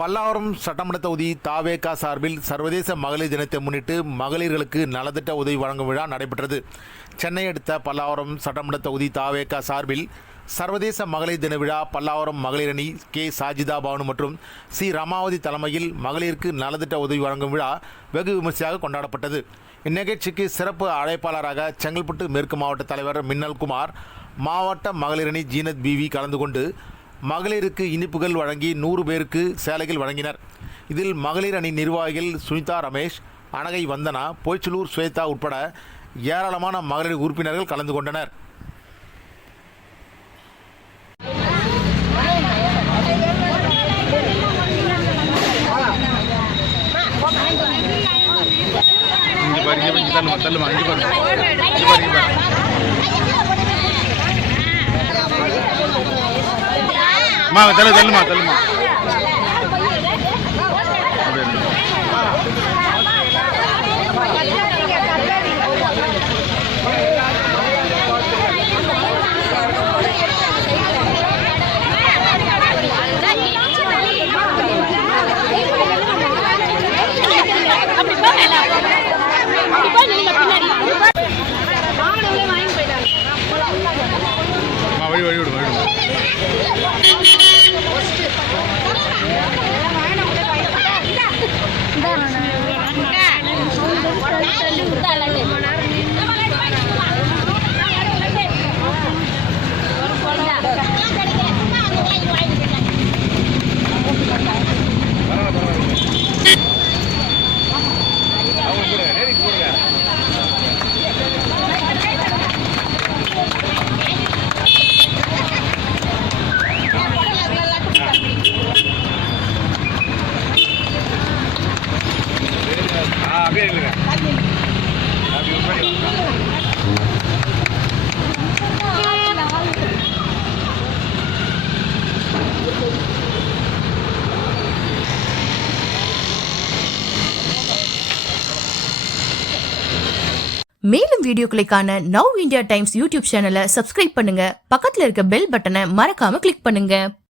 பல்லாவரம் சட்டமன்ற தொகுதி தாவேகா சார்பில் சர்வதேச மகளிர் தினத்தை முன்னிட்டு மகளிர்களுக்கு நலத்திட்ட உதவி வழங்கும் விழா நடைபெற்றது. சென்னை அடுத்த பல்லாவரம் சட்டமன்ற தொகுதி தாவேகா சார்பில் சர்வதேச மகளிர் தின விழா பல்லாவரம் மகளிர் அணி கே சாஜிதா பானு மற்றும் சி ரமாவதி தலைமையில் மகளிருக்கு நலத்திட்ட உதவி வழங்கும் விழா வெகு விமர்சையாக கொண்டாடப்பட்டது. இந்நிகழ்ச்சிக்கு சிறப்பு அழைப்பாளராக செங்கல்பட்டு மேற்கு மாவட்ட தலைவர் மின்னல் குமார், மாவட்ட மகளிர் அணி ஜீனத் பிவி கலந்து கொண்டு மகளிருக்கு இனிப்புகள் வழங்கி 100 பேருக்கு சேலைகள் வழங்கினர். இதில் மகளிர் அணி நிர்வாகிகள் சுனிதா ரமேஷ், அனகை வந்தனா, பொய்ச்சலூர் ஸ்வேதா உட்பட ஏராளமான மகளிர் உறுப்பினர்கள் கலந்து கொண்டனர். தள்ளுமா வழி வழி விடு மேலும் வீடியோக்களை காண நவ் இந்தியா டைம்ஸ் யூடியூப் சேனலை சப்ஸ்கிரைப் பண்ணுங்க. பக்கத்துல இருக்க பெல் பட்டனை மறக்காம கிளிக் பண்ணுங்க.